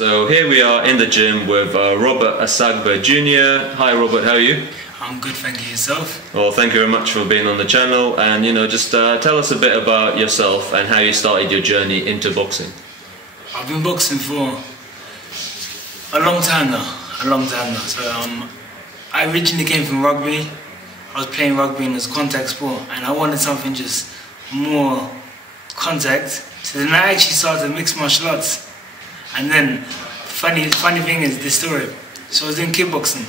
So here we are in the gym with Robert Asagba Jr. Hi Robert, how are you? I'm good, thank you. Yourself? Well, thank you very much for being on the channel, and just tell us a bit about yourself and how you started your journey into boxing. I've been boxing for a long time now. So I originally came from rugby. I was playing rugby and it was contact sport, and I wanted something just more contact. So then I actually started mixed martial arts. And then, funny thing is this story. So I was doing kickboxing,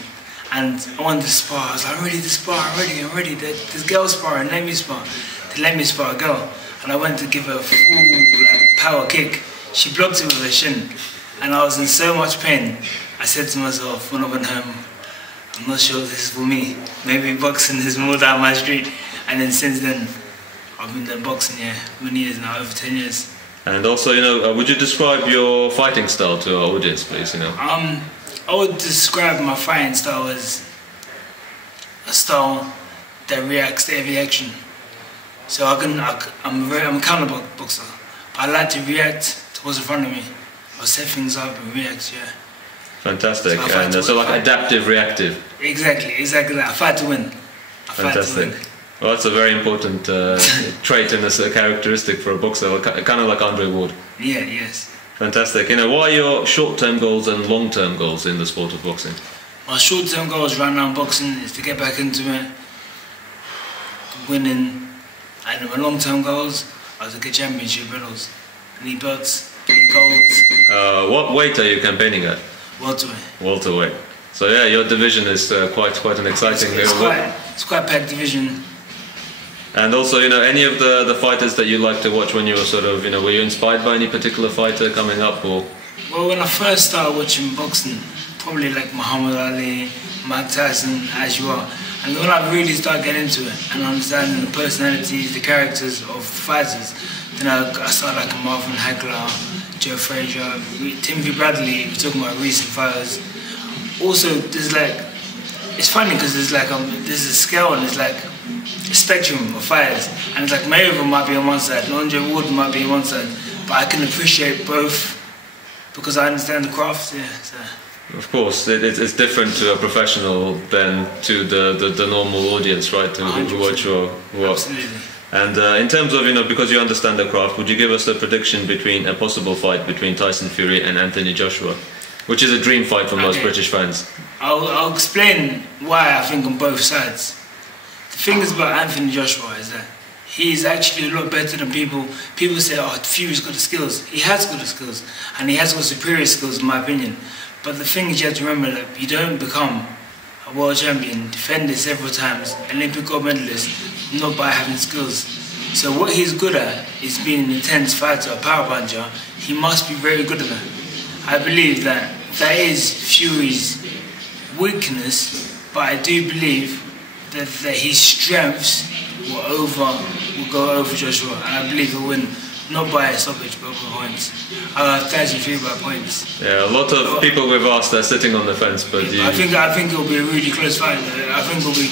and I wanted to spar. I was like, I'm ready to spar, I'm ready. This girl sparring, let me spar. They let me spar a girl, and I went to give her a full power kick. She blocked it with her shin, and I was in so much pain. I said to myself when I went home, I'm not sure this is for me. Maybe boxing is more down my street. And then since then, I've been doing boxing many years now, over 10 years. And also, would you describe your fighting style to our audience, please? I would describe my fighting style as a style that reacts to every action. So I'm a counter boxer, but I like to react to what's in front of me. I'll set things up and react, yeah. Fantastic, so like adaptive, reactive. Exactly that. I fight to win. Fantastic. Well, that's a very important trait and a characteristic for a boxer, kind of like Andre Ward. Yeah, yes. Fantastic. What are your short-term goals and long-term goals in the sport of boxing? My short-term goals right now in boxing is to get back into it, winning, and my long-term goals are to get championship medals, any belts, any golds. What weight are you campaigning at? Welterweight. Welterweight. So yeah, your division is quite an exciting. It's quite a packed division. And also, any of the fighters that you like to watch when you were sort of, were you inspired by any particular fighter coming up, or? Well, when I first started watching boxing, probably like Muhammad Ali, Mike Tyson, as you are. And when I really started getting into it and understanding the personalities, the characters of fighters, then I started like Marvin Hagler, Joe Frazier, Timothy Bradley. We're talking about recent fighters. Also, there's it's funny because there's a scale and there's a spectrum of fighters, and it's like Mayweather might be on one side, Andre Ward might be on one side, but I can appreciate both because I understand the craft. Yeah. So. Of course, it's different to a professional than to the normal audience, right? Who watch your work. Absolutely. And in terms of because you understand the craft, would you give us a prediction between a possible fight between Tyson Fury and Anthony Joshua, which is a dream fight for most British fans? I'll explain why I think on both sides. The thing is about Anthony Joshua is that he's actually a lot better than people. People say, oh, Fury's got the skills. He has got the skills, and he has got superior skills, in my opinion. But the thing is, you have to remember that you don't become a world champion, defender several times, Olympic gold medalist, not by having skills. So what he's good at is being an intense fighter, a power puncher. He must be very good at that. I believe that is Fury's weakness, but I do believe that his strengths will go over Joshua, and I believe he'll win, not by a stoppage, but by points. I have Tyson Fury by points. Yeah, a lot of people we've asked are sitting on the fence, but I think it'll be a really close fight. I think it'll be.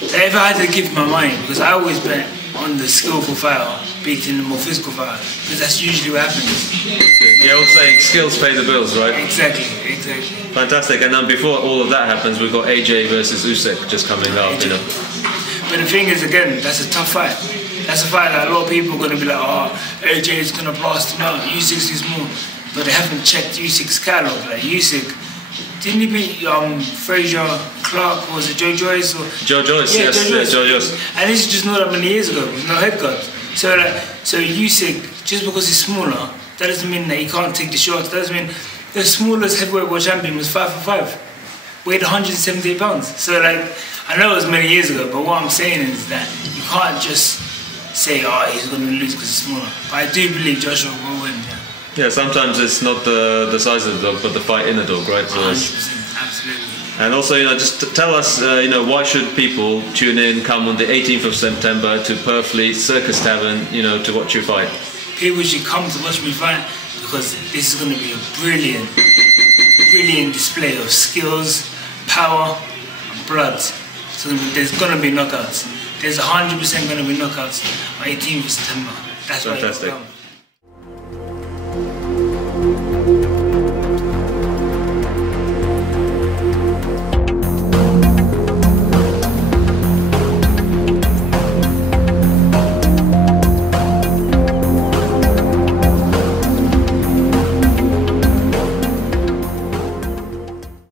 If I had to give my mind, because I always bet on the skillful fighter beating the more physical fighter, because that's usually what happens. The old saying, skills pay the bills, right? Exactly. Fantastic. And then before all of that happens, we've got AJ versus Usyk just coming up, But the thing is, again, that's a tough fight. That's a fight that a lot of people are going to be like, oh, AJ is going to blast him out, Usyk is more. But they haven't checked Usyk's catalogue. Like Usyk, didn't he beat Frazier, Clark, or was it Joe Joyce? Joe Joyce, yeah, yes, Joe Joyce. And this is just not that many years ago, with no head guard. So Usyk, just because he's smaller, that doesn't mean that he can't take the shots. That doesn't mean the smallest heavyweight world champion was 5'5", weighed 178 pounds. So I know it was many years ago, but what I'm saying is that you can't just say, oh, he's going to lose because he's smaller. But I do believe Joshua will win. Yeah, sometimes it's not the size of the dog, but the fight in the dog, right? So 100%, absolutely. And also, just tell us, why should people tune in, come on the 18th of September to Purfleet, Circus Tavern, to watch you fight? People should come to watch me fight because this is going to be a brilliant display of skills, power, and blood. So there's going to be knockouts. There's 100% going to be knockouts on 18th of September. That's why you come.